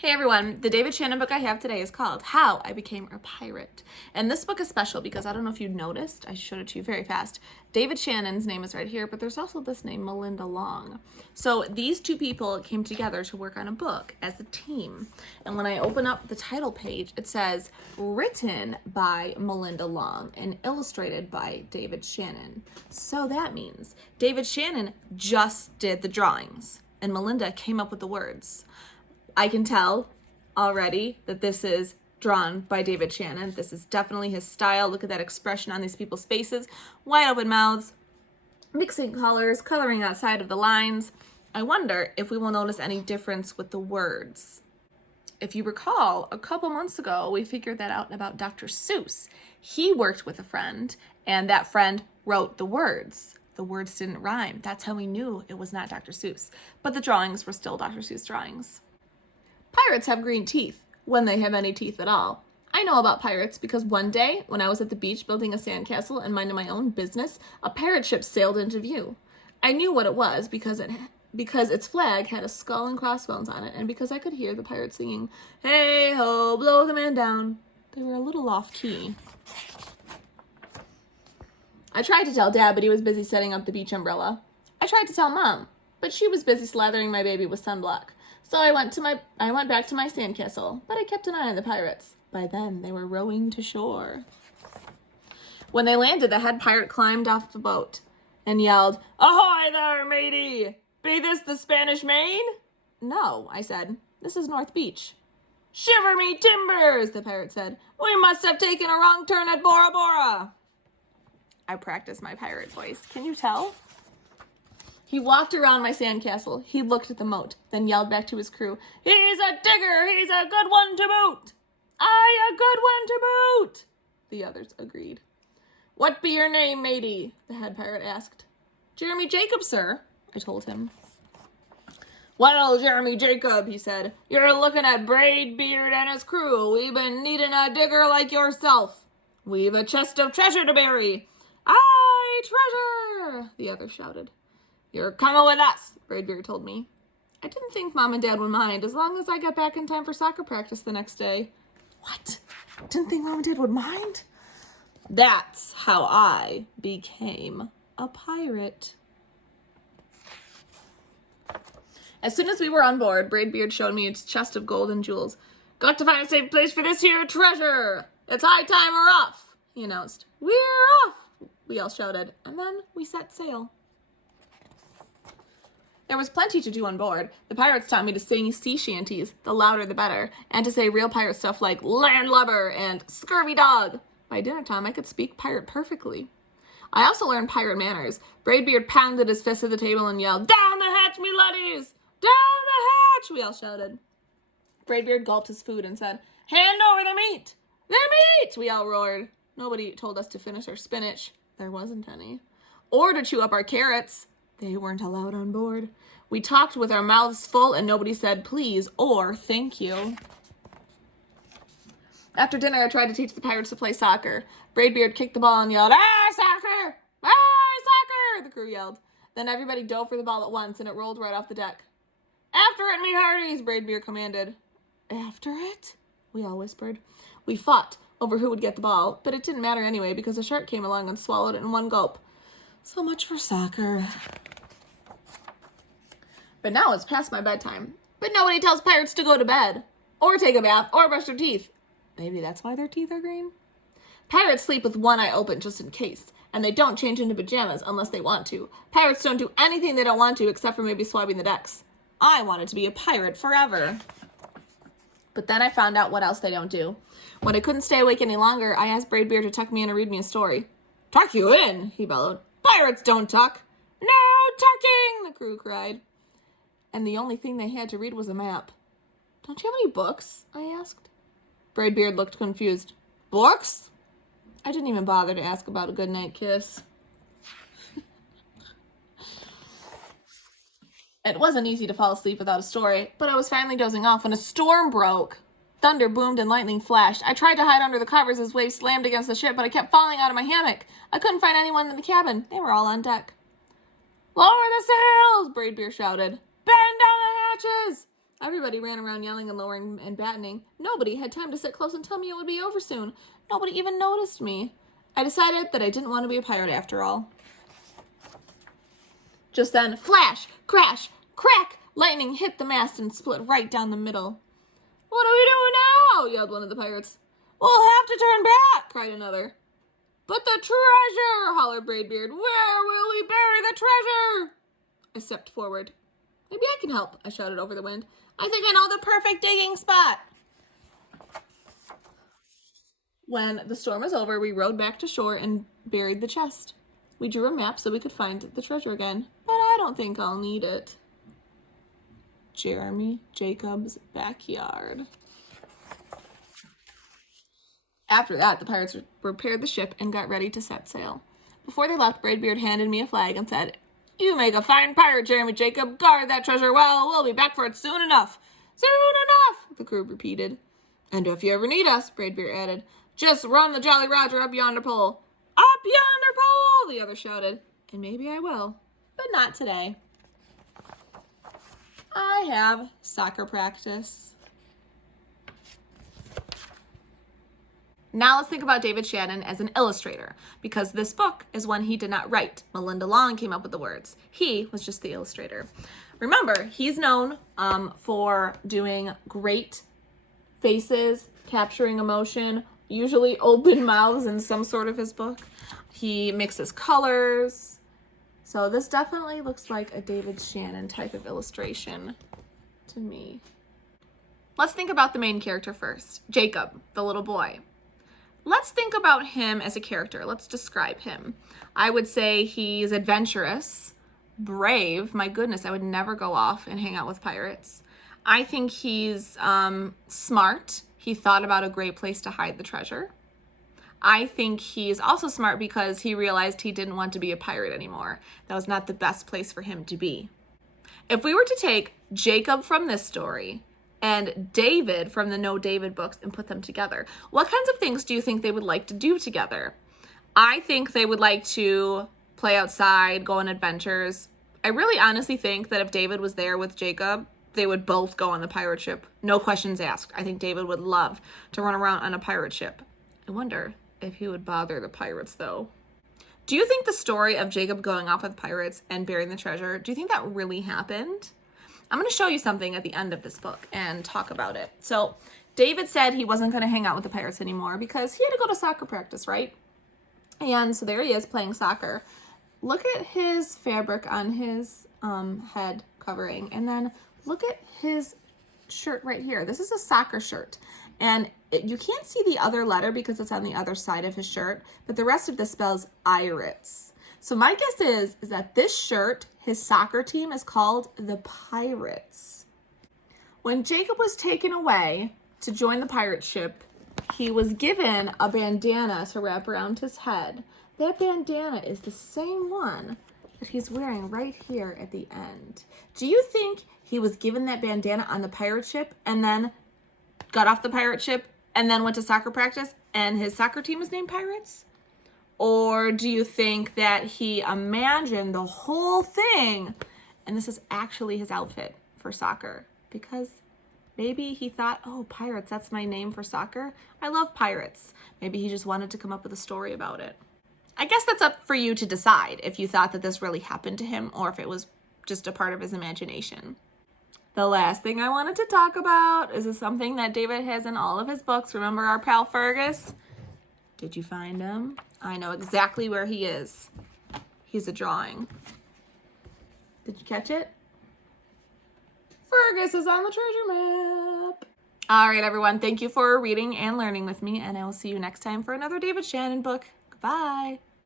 Hey everyone, the David Shannon book I have today is called How I Became a Pirate. And this book is special because I don't know if you noticed, I showed it to you very fast. David Shannon's name is right here, but there's also this name, Melinda Long. So these two people came together to work on a book as a team. And when I open up the title page, it says, written by Melinda Long and illustrated by David Shannon. So that means David Shannon just did the drawings and Melinda came up with the words. I can tell already that this is drawn by David Shannon. This is definitely his style. Look at that expression on these people's faces. Wide open mouths, mixing colors, coloring outside of the lines. I wonder if we will notice any difference with the words. If you recall, a couple months ago, we figured that out about Dr. Seuss. He worked with a friend, and that friend wrote the words. The words didn't rhyme. That's how we knew it was not Dr. Seuss. But the drawings were still Dr. Seuss drawings. Pirates have green teeth, when they have any teeth at all. I know about pirates because one day, when I was at the beach building a sandcastle and minding my own business, a pirate ship sailed into view. I knew what it was because its flag had a skull and crossbones on it, and because I could hear the pirates singing, "Hey ho, blow the man down." They were a little off key. I tried to tell Dad, but he was busy setting up the beach umbrella. I tried to tell Mom, but she was busy slathering my baby with sunblock. So I went back to my sandcastle, but I kept an eye on the pirates. By then, they were rowing to shore. When they landed, the head pirate climbed off the boat and yelled, "Ahoy there, matey! Be this the Spanish Main?" "No," I said. "This is North Beach." "Shiver me timbers," the pirate said. "We must have taken a wrong turn at Bora Bora." I practiced my pirate voice. Can you tell? He walked around my sandcastle. He looked at the moat, then yelled back to his crew, "He's a digger! He's a good one to boot!" "Aye, a good one to boot!" The others agreed. "What be your name, matey?" the head pirate asked. "Jeremy Jacob, sir," I told him. "Well, Jeremy Jacob," he said, "you're looking at Braidbeard and his crew. We've been needing a digger like yourself. We've a chest of treasure to bury." "Aye, treasure!" the others shouted. "You're coming with us," Braidbeard told me. I didn't think Mom and Dad would mind as long as I got back in time for soccer practice the next day. What? Didn't think Mom and Dad would mind? That's how I became a pirate. As soon as we were on board, Braidbeard showed me its chest of gold and jewels. "Got to find a safe place for this here treasure. It's high time we're off," he announced. "We're off," we all shouted, and then we set sail. There was plenty to do on board. The pirates taught me to sing sea shanties, the louder the better, and to say real pirate stuff like landlubber and scurvy dog. By dinner time, I could speak pirate perfectly. I also learned pirate manners. Braidbeard pounded his fist at the table and yelled, "Down the hatch, me laddies! Down the hatch!" we all shouted. Braidbeard gulped his food and said, "Hand over the meat! The meat!" we all roared. Nobody told us to finish our spinach. There wasn't any. Or to chew up our carrots. They weren't allowed on board. We talked with our mouths full and nobody said please or thank you. After dinner, I tried to teach the pirates to play soccer. Braidbeard kicked the ball and yelled, "Ah, soccer! Ah, soccer!" the crew yelled. Then everybody dove for the ball at once and it rolled right off the deck. "After it, me hearties," Braidbeard commanded. "After it?" we all whispered. We fought over who would get the ball, but it didn't matter anyway because a shark came along and swallowed it in one gulp. So much for soccer. But now it's past my bedtime. But nobody tells pirates to go to bed, or take a bath, or brush their teeth. Maybe that's why their teeth are green? Pirates sleep with one eye open just in case, and they don't change into pajamas unless they want to. Pirates don't do anything they don't want to except for maybe swabbing the decks. I wanted to be a pirate forever. But then I found out what else they don't do. When I couldn't stay awake any longer, I asked Braidbeard to tuck me in and read me a story. "Tuck you in?" he bellowed. "Pirates don't tuck." "No tucking!" the crew cried. And the only thing they had to read was a map. "Don't you have any books?" I asked. Braidbeard looked confused. "Books?" I didn't even bother to ask about a goodnight kiss. It wasn't easy to fall asleep without a story, but I was finally dozing off when a storm broke. Thunder boomed and lightning flashed. I tried to hide under the covers as waves slammed against the ship, but I kept falling out of my hammock. I couldn't find anyone in the cabin. They were all on deck. "Lower the sails!" Braidbeard shouted. "Bend down the hatches!" Everybody ran around yelling and lowering and battening. Nobody had time to sit close and tell me it would be over soon. Nobody even noticed me. I decided that I didn't want to be a pirate after all. Just then, flash, crash, crack! Lightning hit the mast and split right down the middle. What do we do now? Yelled one of the pirates. We'll have to turn back, cried another. But the treasure, hollered Braidbeard. Where will we bury the treasure? I stepped forward. Maybe I can help, I shouted over the wind. I think I know the perfect digging spot. When the storm was over, we rowed back to shore and buried the chest. We drew a map so we could find the treasure again, but I don't think I'll need it. Jeremy Jacobs' backyard. After that, the pirates repaired the ship and got ready to set sail. Before they left, Braidbeard handed me a flag and said, You make a fine pirate, Jeremy Jacob. Guard that treasure well. We'll be back for it soon enough. Soon enough, the crew repeated. And if you ever need us, Braidbeard added, just run the Jolly Roger up yonder pole. Up yonder pole, the other shouted. And maybe I will, but not today. I have soccer practice. Now let's think about David Shannon as an illustrator, because this book is one he did not write. Malinda Long came up with the words. He was just the illustrator. Remember, he's known for doing great faces, capturing emotion, usually open mouths in some sort of his book. He mixes colors. So this definitely looks like a David Shannon type of illustration to me. Let's think about the main character first, Jacob, the little boy. Let's think about him as a character. Let's describe him. I would say he's adventurous, brave. My goodness, I would never go off and hang out with pirates. I think he's smart. He thought about a great place to hide the treasure. I think he's also smart because he realized he didn't want to be a pirate anymore. That was not the best place for him to be. If we were to take Jacob from this story and David from the No David books and put them together, what kinds of things do you think they would like to do together? I think they would like to play outside, go on adventures. I really honestly think that if David was there with Jacob, they would both go on the pirate ship. No questions asked. I think David would love to run around on a pirate ship. I wonder if he would bother the pirates, though. Do you think the story of Jacob going off with pirates and burying the treasure, do you think that really happened? I'm going to show you something at the end of this book and talk about it. So David said he wasn't going to hang out with the pirates anymore because he had to go to soccer practice, right? And so there he is playing soccer. Look at his fabric on his head covering, and then look at his shirt right here. This is a soccer shirt, and you can't see the other letter because it's on the other side of his shirt, but the rest of this spells Pirates. So my guess is that this shirt, his soccer team, is called the Pirates. When Jacob was taken away to join the pirate ship, he was given a bandana to wrap around his head. That bandana is the same one that he's wearing right here at the end. Do you think he was given that bandana on the pirate ship and then got off the pirate ship and then went to soccer practice and his soccer team was named Pirates? Or do you think that he imagined the whole thing and this is actually his outfit for soccer? Because maybe he thought, oh, pirates, that's my name for soccer. I love pirates. Maybe he just wanted to come up with a story about it. I guess that's up for you to decide if you thought that this really happened to him or if it was just a part of his imagination. The last thing I wanted to talk about is something that David has in all of his books. Remember our pal Fergus? Did you find him? I know exactly where he is. He's a drawing. Did you catch it? Fergus is on the treasure map. All right, everyone. Thank you for reading and learning with me, and I will see you next time for another David Shannon book. Goodbye.